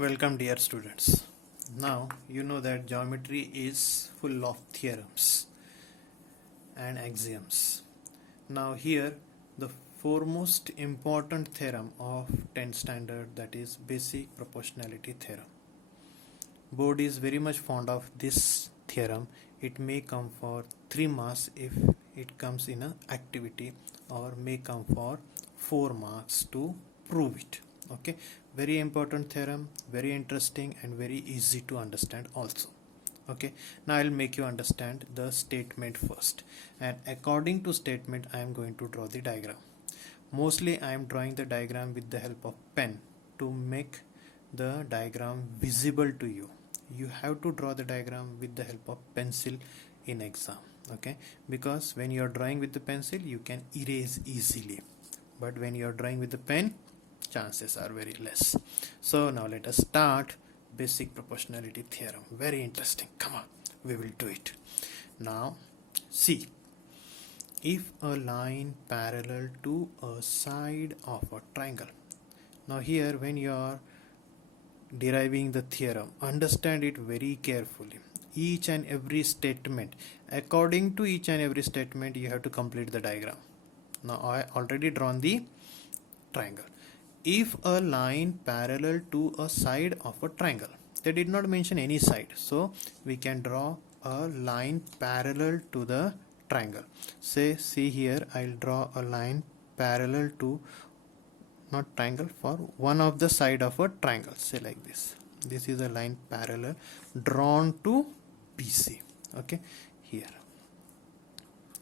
Welcome dear students. Now you know that geometry is full of theorems and axioms. Now here the foremost important theorem of 10th standard, that is basic proportionality theorem. Board is very much fond of this theorem. It may come for 3 marks if it comes in an activity, or may come for 4 marks to prove it. Okay, very important theorem, very interesting and very easy to understand also. Okay, now I'll make you understand the statement first, and according to statement I am going to draw the diagram. Mostly I am drawing the diagram with the help of pen to make the diagram visible to you. You have to draw the diagram with the help of pencil in exam. Okay, because when you are drawing with the pencil you can erase easily, but when you are drawing with the pen chances are very less. So now let us start basic proportionality theorem. Very interesting. Come on, we will do it. Now see, if a line parallel to a side of a triangle. Now here when you are deriving the theorem, understand it very carefully. Each and every statement, according to each and every statement you have to complete the diagram. Now I already drawn the triangle. If a line parallel to a side of a triangle, they did not mention any side, so we can draw a line parallel to the triangle. Say, see here, I'll draw a line parallel to, not triangle, for one of the side of a triangle. Say like this. This is a line parallel drawn to BC. Okay, here.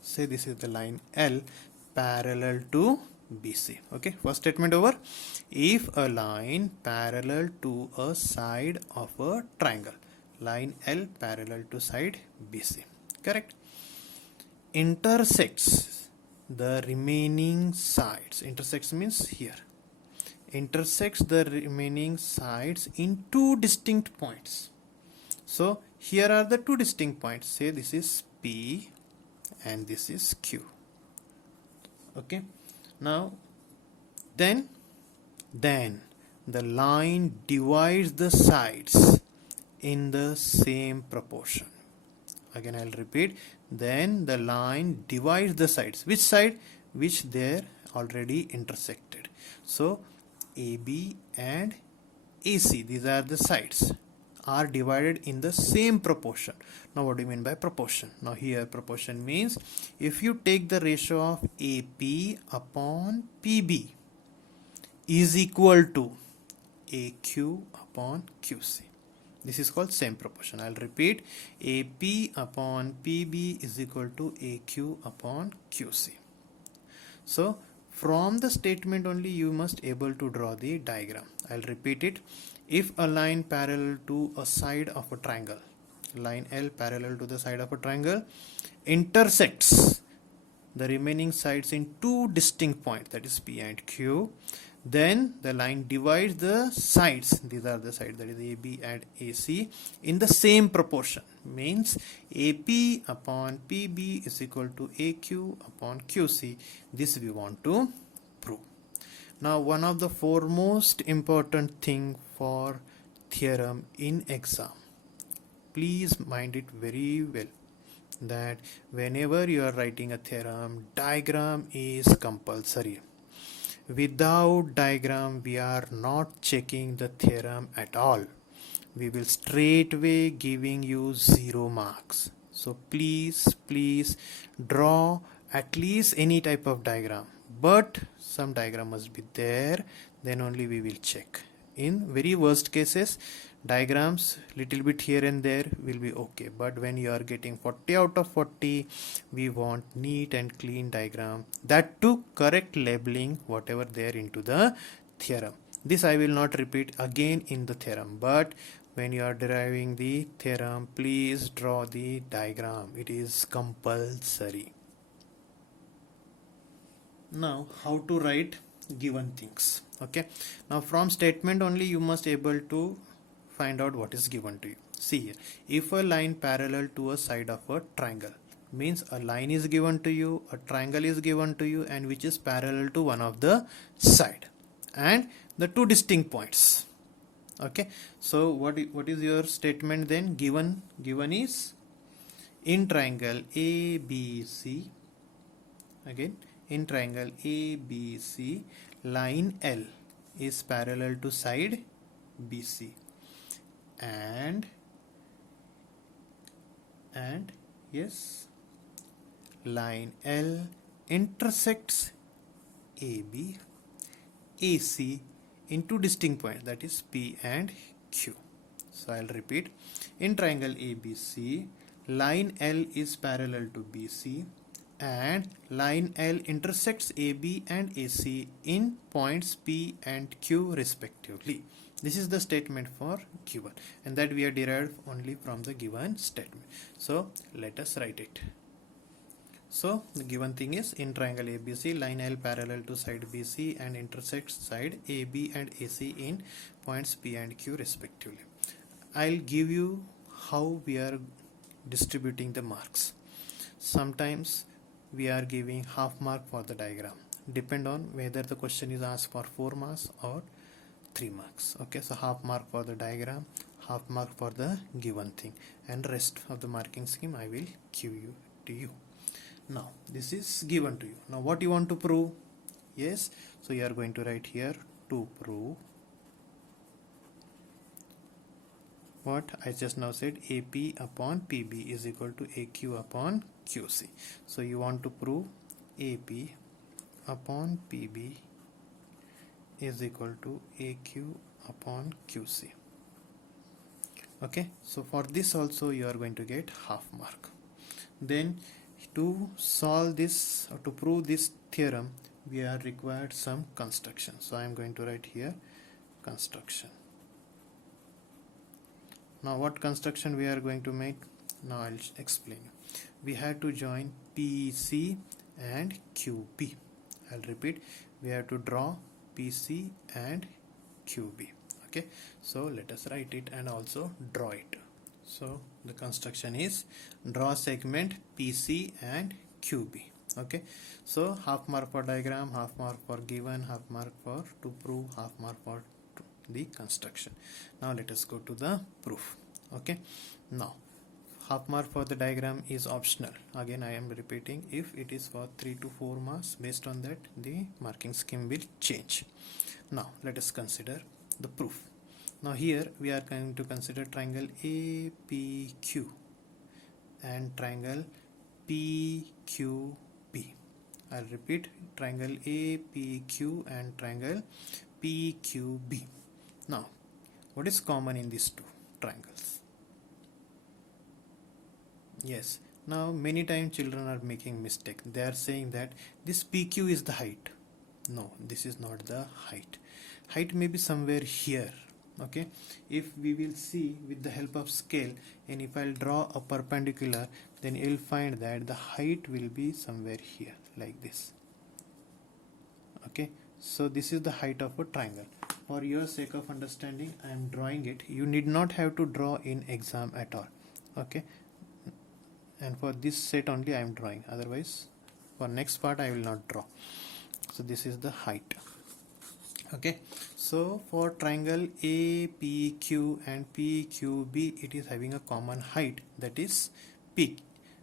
Say this is the line L parallel to BC. Okay, first statement over. If a line parallel to a side of a triangle, line L parallel to side BC, correct, intersects the remaining sides. Intersects means here, intersects the remaining sides in two distinct points. So here are the two distinct points. Say this is P and this is Q. Okay, now then the line divides the sides in the same proportion. Again I'll repeat, then the line divides the sides. Which side? Which they're already intersected. So AB and AC, these are the sides, are divided in the same proportion. Now what do you mean by proportion? Now here proportion means if you take the ratio of AP upon PB is equal to AQ upon QC. This is called same proportion. I'll repeat, AP upon PB is equal to AQ upon QC. So from the statement only you must able to draw the diagram. I'll repeat it. If a line parallel to a side of a triangle, line L parallel to the side of a triangle, intersects the remaining sides in two distinct points, that is P and Q, then the line divides the sides, these are the sides, that is AB and AC, in the same proportion. Means AP upon PB is equal to AQ upon QC. This we want to prove. Now one of the foremost important thing for theorem in exam, please mind it very well, that whenever you are writing a theorem, diagram is compulsory. Without diagram we are not checking the theorem at all. We will straightway giving you 0 marks. So please draw at least any type of diagram, but some diagram must be there, then only we will check. In very worst cases, diagrams little bit here and there will be okay, but when you are getting 40 out of 40, we want neat and clean diagram, that too correct labeling whatever there into the theorem. This I will not repeat again in the theorem, but when you are deriving the theorem, please draw the diagram. It is compulsory. Now how to write given things. Okay, now from statement only you must able to find out what is given to you. See here, if a line parallel to a side of a triangle, means a line is given to you, a triangle is given to you, and which is parallel to one of the side, and the two distinct points. Okay, so what is your statement then? Given is in triangle ABC, again in triangle ABC, line L is parallel to side BC, and yes, line L intersects AB AC in two distinct points, that is P and Q. So I'll repeat. In triangle ABC, line L is parallel to BC, and line L intersects AB and AC in points P and Q respectively. This is the statement for given, and that we are derived only from the given statement. So let us write it. So the given thing is, in triangle ABC, line L parallel to side BC and intersects side AB and AC in points P and Q respectively. I'll give you how we are distributing the marks. Sometimes we are giving half mark for the diagram, depend on whether the question is asked for 4 marks or 3 marks. Okay, so half mark for the diagram, half mark for the given thing, and rest of the marking scheme I will give you to you. Now this is given to you. Now what you want to prove? Yes, so you are going to write here to prove what I just now said, AP upon PB is equal to AQ upon QC. So you want to prove AP upon PB is equal to AQ upon QC. Okay, so for this also you are going to get half mark. Then to solve this or to prove this theorem, we are required some construction. So I am going to write here construction. Now what construction we are going to make? Now I'll explain you. We have to join PC and QB. I'll repeat, we have to draw PC and QB. Okay, so let us write it and also draw it. So the construction is draw segment PC and QB. Okay, so half mark for diagram, half mark for given, half mark for to prove, half mark for the construction. Now let us go to the proof. Okay, now half mark for the diagram is optional. Again I am repeating, if it is for 3 to 4 marks, based on that the marking scheme will change. Now let us consider the proof. Now here we are going to consider triangle APQ and triangle PQB. I'll repeat, triangle APQ and triangle PQB. Now what is common in these two triangles? Yes, now many times children are making mistake. They are saying that this PQ is the height. No, this is not the height. Height may be somewhere here. Okay, if we will see with the help of scale, and if I'll draw a perpendicular, then you'll find that the height will be somewhere here like this. Okay, so this is the height of a triangle. For your sake of understanding, I am drawing it. You need not have to draw in exam at all. Okay, and for this set only I am drawing, otherwise for next part I will not draw. So this is the height. Okay, so for triangle APQ and PQB, it is having a common height, that is P.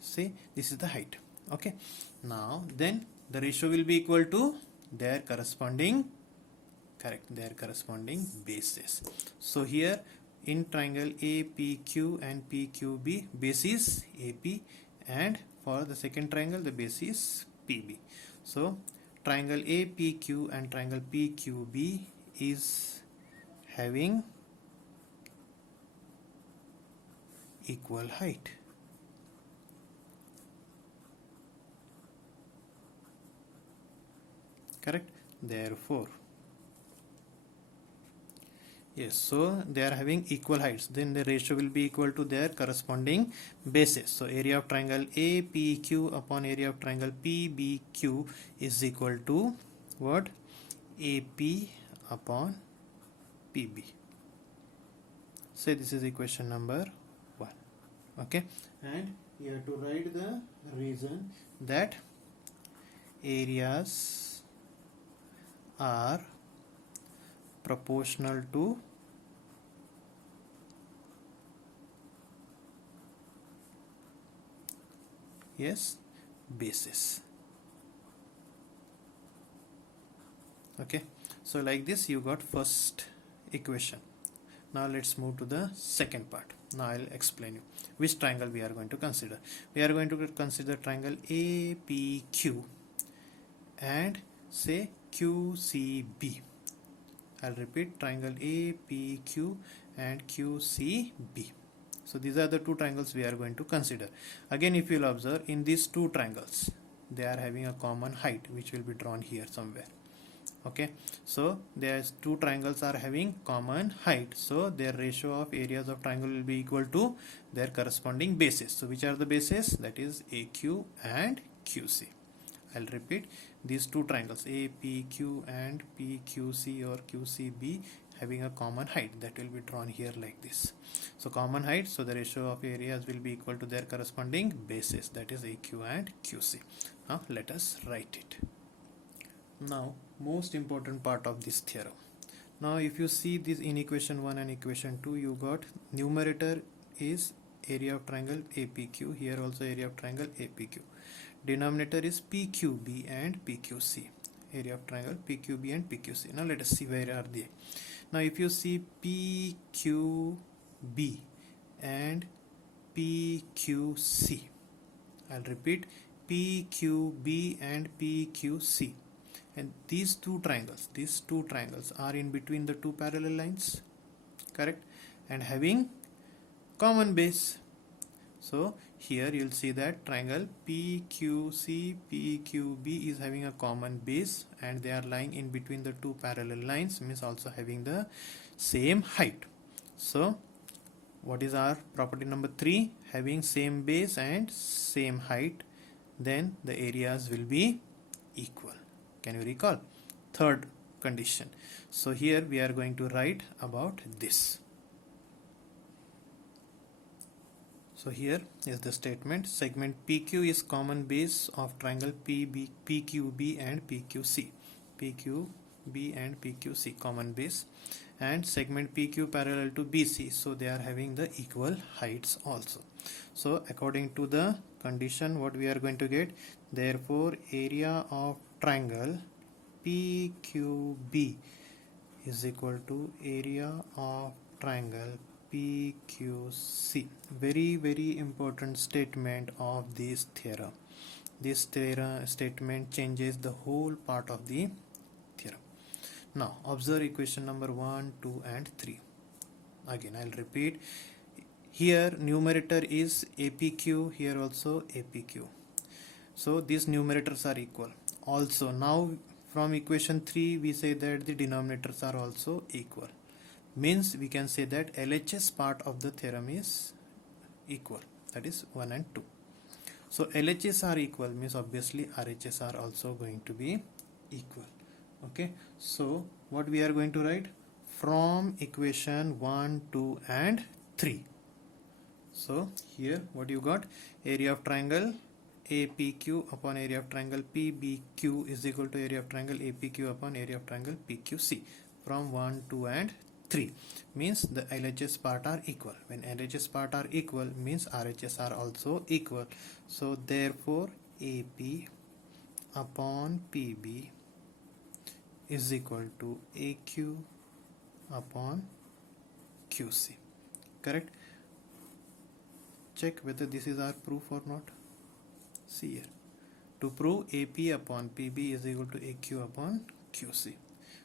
See, this is the height. Okay, now then the ratio will be equal to their corresponding, correct, their corresponding bases. So here in triangle APQ and PQB, base is AP, and for the second triangle the base is PB. So triangle APQ and triangle PQB is having equal height. Correct? Therefore, yes, so they are having equal heights, then the ratio will be equal to their corresponding bases. So area of triangle APQ upon area of triangle PBQ is equal to what? AP upon PB. Say this is equation number 1. Okay, and you have to write the reason that areas are proportional to yes, bases. Okay, so like this you got first equation. Now let's move to the second part. Now I'll explain you which triangle we are going to consider. We are going to consider triangle APQ and say QCB. I'll repeat, triangle APQ and QCB. So these are the two triangles we are going to consider. Again, if you'll observe, in these two triangles they are having a common height which will be drawn here somewhere. Okay, so there's two triangles are having common height, so their ratio of areas of triangle will be equal to their corresponding bases. So which are the bases? That is AQ and QC. I'll repeat, these two triangles APQ and PQC or QCB having a common height, that will be drawn here like this. So common height, so the ratio of areas will be equal to their corresponding bases, that is AQ and QC. Now let us write it. Now most important part of this theorem. Now if you see this in equation 1 and equation 2, you got numerator is area of triangle APQ, here also area of triangle APQ. Denominator is PQB and PQC, area of triangle PQB and PQC. Now let us see where are they. Now if you see PQB and PQC, I'll repeat, PQB and PQC, and these two triangles are in between the two parallel lines, correct, and having common base. So here you'll see that triangle PQC PQB is having a common base and they are lying in between the two parallel lines, means also having the same height. So what is our property number 3? Having same base and same height, then the areas will be equal. Can you recall? Third condition. So here we are going to write about this. So here is the statement. Segment PQ is common base of triangle PQB and PQC. PQB and PQC common base, and segment PQ parallel to BC, so they are having the equal heights also. So according to the condition, what we are going to get, therefore area of triangle PQB is equal to area of triangle PQC. Very important statement of this theorem. This statement changes the whole part of the theorem. Now observe equation number 1, 2 and 3. Again I'll repeat, here numerator is APQ, here also APQ, so these numerators are equal. Also now from equation 3 we say that the denominators are also equal, means we can say that LHS part of the theorem is equal, that is 1 and 2. So LHS are equal means obviously RHS are also going to be equal. Okay, so what we are going to write from equation 1, 2 and 3. So here what you got, area of triangle APQ upon area of triangle PBQ is equal to area of triangle APQ upon area of triangle PQC from 1, 2 and 3, means the LHS part are equal. When LHS part are equal means RHS are also equal. So therefore AP upon PB is equal to AQ upon QC. Correct? Check whether this is our proof or not. See here, to prove AP upon PB is equal to AQ upon QC.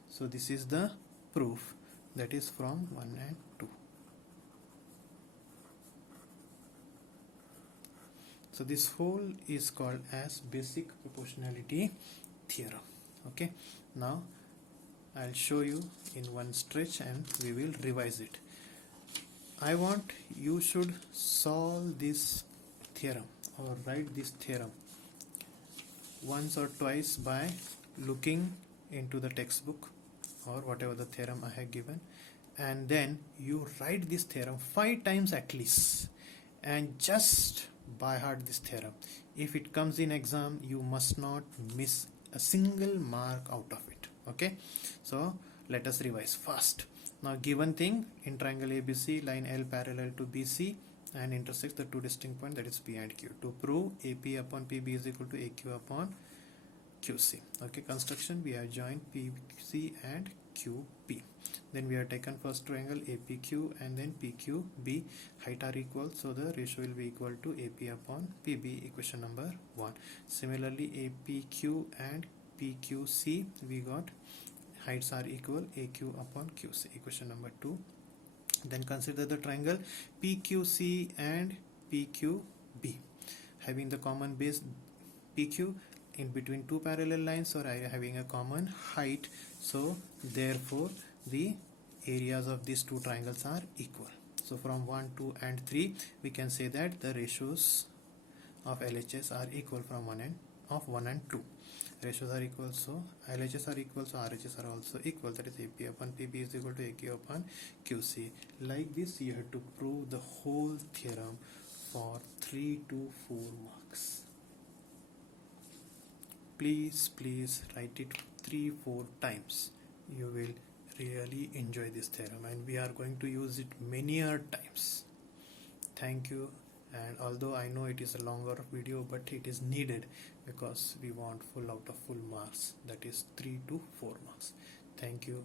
So this is the proof, that is from 1 and 2. So this whole is called as basic proportionality theorem. Okay, now I'll show you in one stretch and we will revise it. I want you should solve this theorem or write this theorem once or twice by looking into the textbook or whatever the theorem I have given, and then you write this theorem 5 times at least and just by heart this theorem. If it comes in exam, you must not miss a single mark out of it. Okay, so let us revise fast. Now given thing, in triangle ABC, line L parallel to BC, and intersects the two distinct points, that is P and Q. To prove AP upon PB is equal to AQ upon QC. Okay, construction, we have joined PC and QP. Then we have taken first triangle APQ and then PQB. Height are equal, so the ratio will be equal to AP upon PB, equation number 1. Similarly, APQ and PQC, we got heights are equal, AQ upon QC, equation number 2. Then consider the triangle PQC and PQB having the common base PQ in between two parallel lines, or having a common height, so therefore the areas of these two triangles are equal. So from 1, 2 and 3 we can say that the ratios of LHS are equal from 1 and 2. Ratios are equal, so LHS are equal, so RHS are also equal, that is AP upon PB is equal to AQ upon QC. Like this you have to prove the whole theorem for 3 to 4 marks. Please write it 3-4 times. You will really enjoy this theorem, and we are going to use it many times. Thank you. And although I know it is a longer video, but it is needed because we want full out of full marks, that is 3 to 4 marks. Thank you.